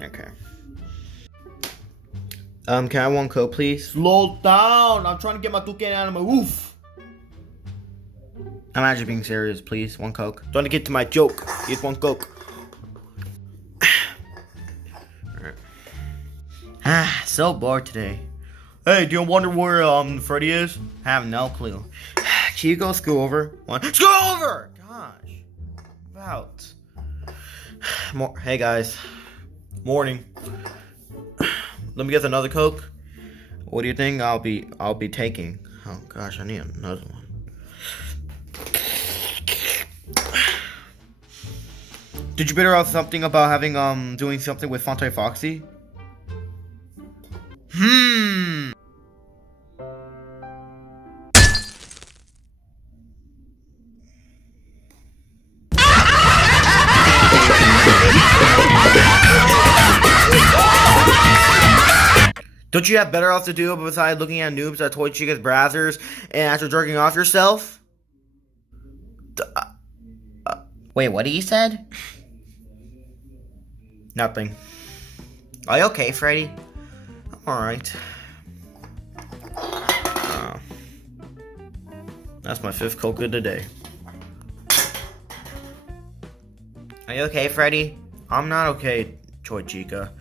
Okay. Can I have one Coke, please? Slow down. I'm trying to get my toucan out of my roof. I'm actually being serious, please. One Coke. Trying to get to my joke. Here's one Coke. Alright. So bored today. Hey, do you wonder where Freddy is? I have no clue. Can you go screw over? Screw over! Gosh. About. Hey guys. Morning. Let me get another Coke. What do you think I'll be taking? Oh gosh, I need another one. Did you better out something about having doing something with Rockstar Foxy? Don't you have better else to do besides looking at noobs at Toy Chica's browsers and after jerking off yourself? Wait, what he said? Nothing. Are you okay, Freddy? I'm alright. That's my 5th Coke of the day. Are you okay, Freddy? I'm not okay, Toy Chica.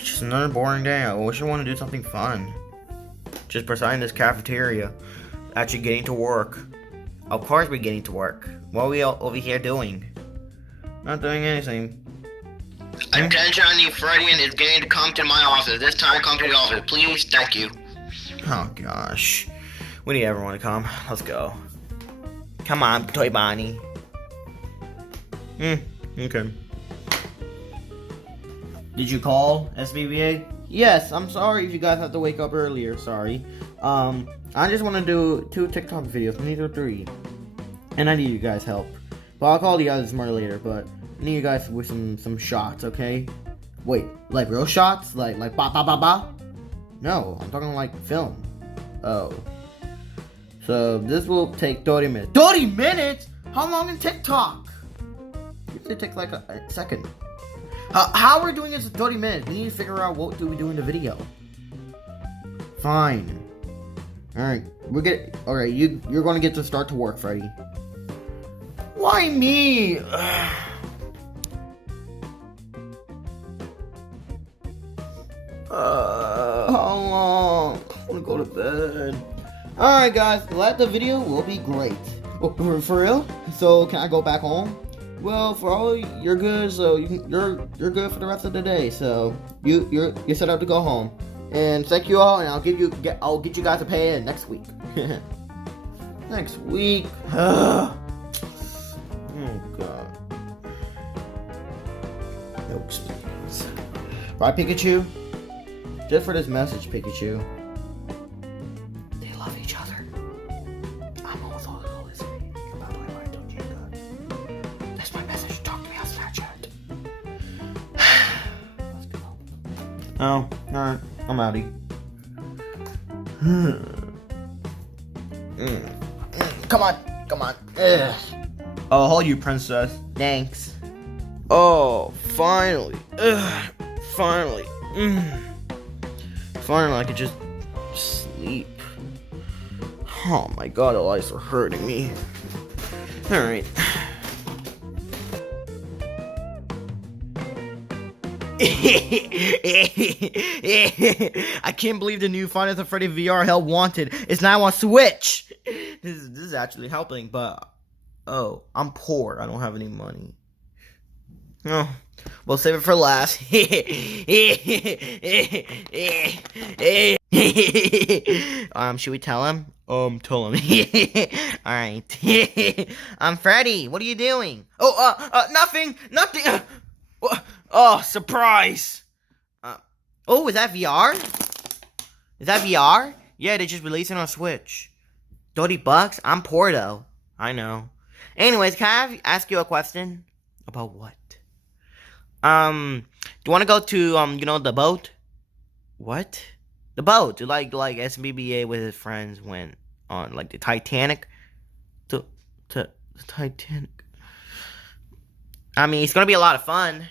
Just another boring day. I wish I wanted to do something fun. Just presiding this cafeteria. Actually getting to work. Of course we're getting to work. What are we all over here doing? Not doing anything. Attention, I need Freddy and his gang to come to my office. This time come to the office, please. Thank you. Oh gosh. We need everyone to come. Let's go. Come on, Toy Bonnie. Okay. Did you call SBBA? Yes, I'm sorry if you guys have to wake up earlier, sorry. I just want to do 2 TikTok videos, maybe 3. And I need you guys' help. But I'll call you guys more later, but I need you guys with some shots, okay? Wait, like real shots? Like ba ba ba ba? No, I'm talking like film. Oh. So this will take 30 minutes. 30 minutes? How long in TikTok? It takes like a second. How we're doing this in 30 minutes? We need to figure out what do we do in the video. Fine. Alright, alright, you're gonna get to start to work, Freddy. Why me? How long? I wanna go to bed. Alright guys, glad the video will be great. Oh, for real? So can I go back home? Well, for all you're good, so you're good for the rest of the day. So you're set up to go home. And thank you all, and I'll get you guys a pay in next week. Next week. Oh god. Nope. Bye, Pikachu. Just for this message, Pikachu. They love each other. I'm also listening. By the way, why don't you do that? That's my message. Talk to me on Snapchat. Let's go. Oh, alright. I'm outie. Come on. Ugh. I'll hold you, princess. Thanks. Oh, finally. Finally. Finally, I could just sleep. Oh my god, the lights are hurting me. Alright. I can't believe the new Final Fantasy Freddy VR Hell Wanted is now on Switch. This is actually helping, but oh, I'm poor. I don't have any money. Oh, we'll save it for last. Should we tell him? Tell him. All right. Freddy. What are you doing? Oh, nothing. Oh, surprise. Oh, is that VR? Is that VR? Yeah, they just released it on Switch. $30? I'm poor though. I know. Anyways, can I ask you a question? About what? Do you want to go to, the boat? What? The boat. Like SBBA with his friends went on, like, the Titanic. The Titanic. I mean, it's gonna be a lot of fun.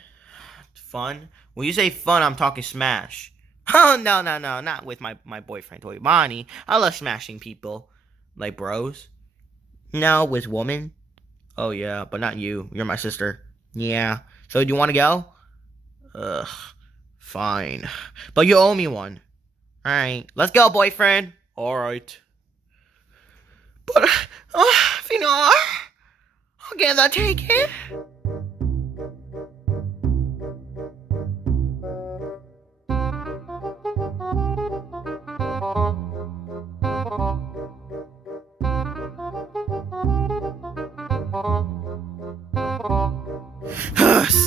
Fun? When you say fun, I'm talking smash. Oh, no, not with my boyfriend, Toy Bonnie. I love smashing people. Like bros. No, with women. Oh, yeah, but not you. You're my sister. Yeah. So, do you want to go? Ugh. Fine. But you owe me one. Alright. Let's go, boyfriend. Alright. But, Finar, can I take it?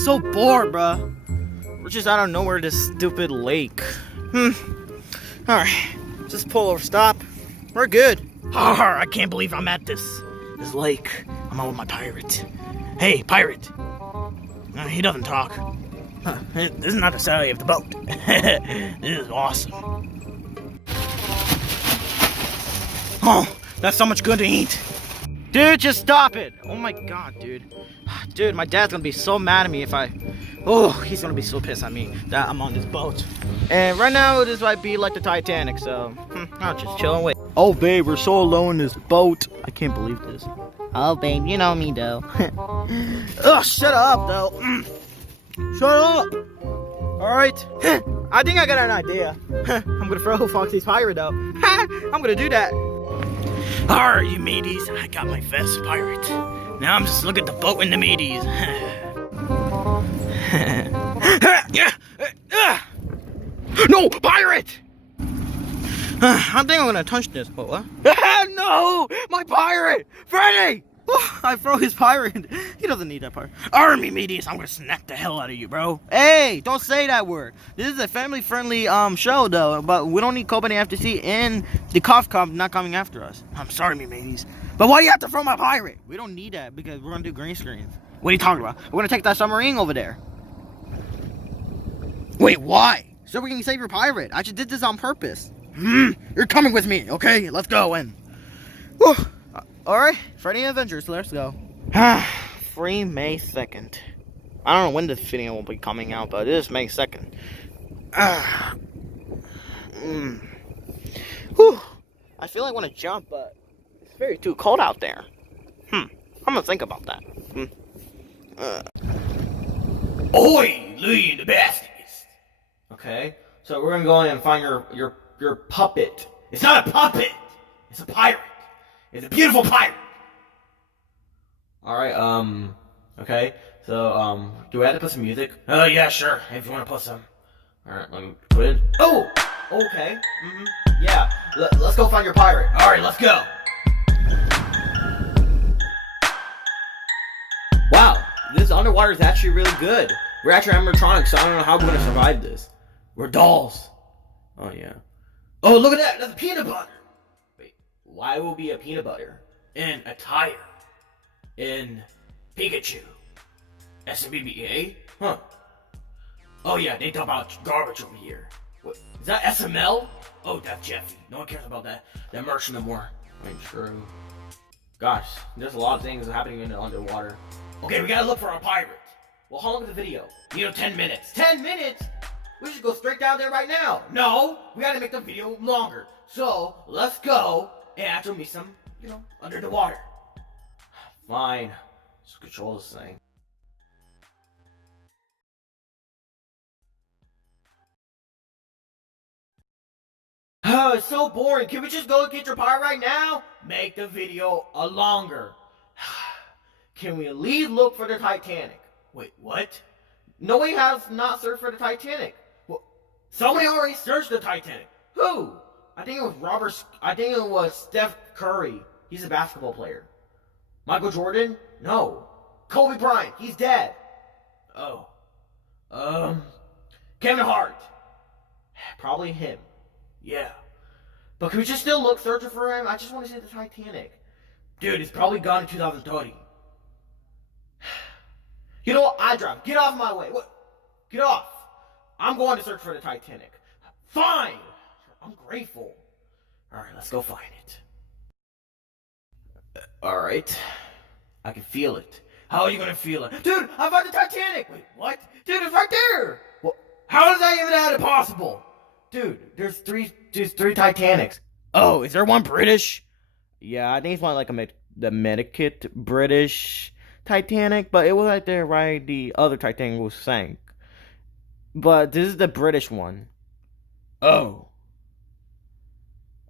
So bored, bruh. We're just out of nowhere, this stupid lake. Alright, just pull over, stop. We're good. I can't believe I'm at this lake. I'm out with my pirate. Hey, pirate. He doesn't talk. This is not the side of the boat. This is awesome. Oh, that's so much good to eat. Dude, just stop it. Oh my god, dude. Dude, my dad's gonna be so mad at me if I... Oh, he's gonna be so pissed at me that I'm on this boat. And right now, this might be like the Titanic, so... I'll just chill and wait. Oh, babe, we're so alone in this boat. I can't believe this. Oh, babe, you know me, though. Ugh, shut up, though. Shut up! Alright. I think I got an idea. I'm gonna throw Foxy's pirate, though. I'm gonna do that. Alright, you mateys. I got my fast pirate. Now I'm just looking at the boat in the mateys. No, pirate! I think I'm gonna touch this, but what? No! My pirate! Freddy! I throw his pirate. He doesn't need that pirate. Army meteors, I'm gonna snap the hell out of you, bro. Hey, don't say that word. This is a family-friendly show, though. But we don't need Company FTC and the Cough Cup not coming after us. I'm sorry, me mateys. But why do you have to throw my pirate? We don't need that because we're gonna do green screens. What are you talking about? We're gonna take that submarine over there. Wait, why? So we can save your pirate. I just did this on purpose. You're coming with me, okay? Let's go in. Alright, Freddy Adventures, let's go. Free May 2nd. I don't know when this video will be coming out, but it is May 2nd. Whew. I feel like I want to jump, but it's very too cold out there. I'm gonna think about that. Oi, Lee in the baskets. Okay, so we're gonna go in and find your puppet. It's not a puppet. It's a pirate. It's a beautiful pirate. All right. Okay. So do I have to put some music? Oh yeah, sure. If you want to put some. All right. Let me put it. Oh. Okay. Yeah. Let's go find your pirate. All right. Let's go. Wow. This underwater is actually really good. We're actually animatronics, so I don't know how we're gonna survive this. We're dolls. Oh yeah. Oh, look at that! That's a peanut butter! Wait, why will be a peanut butter in a tire in Pikachu? SMBBA? Huh. Oh yeah, they talk about garbage over here. What, is that SML? Oh, that's Jeffy. No one cares about that merch no more. Ain't true. Gosh, there's a lot of things happening in the underwater. Okay, we gotta look for our pirate. Well, how long is the video? 10 minutes. 10 minutes? We should go straight down there right now. No, we gotta make the video longer. So, let's go and actually meet some, under the water. Fine. Let's control this thing. it's so boring. Can we just go get your pirate right now? Make the video a longer. Can we at least look for the Titanic? Wait, what? Nobody has not searched for the Titanic. Well, somebody already searched the Titanic. Who? I think it was Steph Curry. He's a basketball player. Michael Jordan? No. Kobe Bryant. He's dead. Oh. Kevin Hart. Probably him. Yeah. But can we just still look searching for him? I just want to see the Titanic. Dude, it's probably gone in 2030. You know what? I drive. Get off my way. What? Get off. I'm going to search for the Titanic. Fine. I'm grateful. Alright, let's go find it. Alright. I can feel it. How are you gonna feel it? Dude, I found the Titanic! Wait, what? Dude, it's right there! Well, how is that even possible? Dude, there's three Titanics. Oh, is there one British? Yeah, I think it's one like the Medikit British Titanic, but it was right there, right? The other Titanic was sank. But this is the British one. Oh.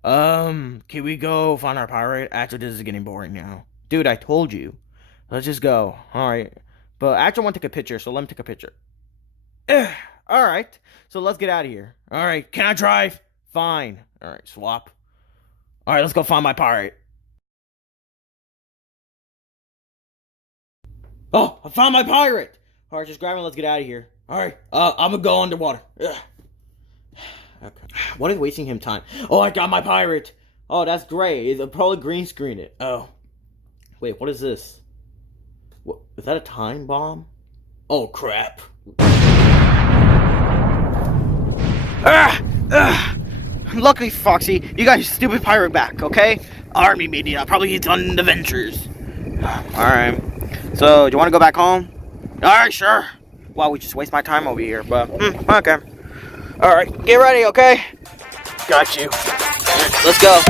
Can we go find our pirate? Actually, this is getting boring now. Dude, I told you. Let's just go. Alright. But actually, I want to take a picture, so let me take a picture. Alright. So let's get out of here. Alright. Can I drive? Fine. Alright, swap. Alright, let's go find my pirate. Oh, I found my pirate! Alright, just grab him, let's get out of here. Alright, I'm gonna go underwater. Ugh. Okay. What is wasting him time? Oh, I got my pirate! Oh, that's great. It'll probably green screen it. Oh. Wait, what is this? What, is that a time bomb? Oh, crap. Luckily, Foxy, you got your stupid pirate back, okay? Army media, probably he's on the ventures. Alright. So, do you want to go back home? Alright, sure. Well, we just waste my time over here, but, okay. Alright, get ready, okay? Got you. Let's go.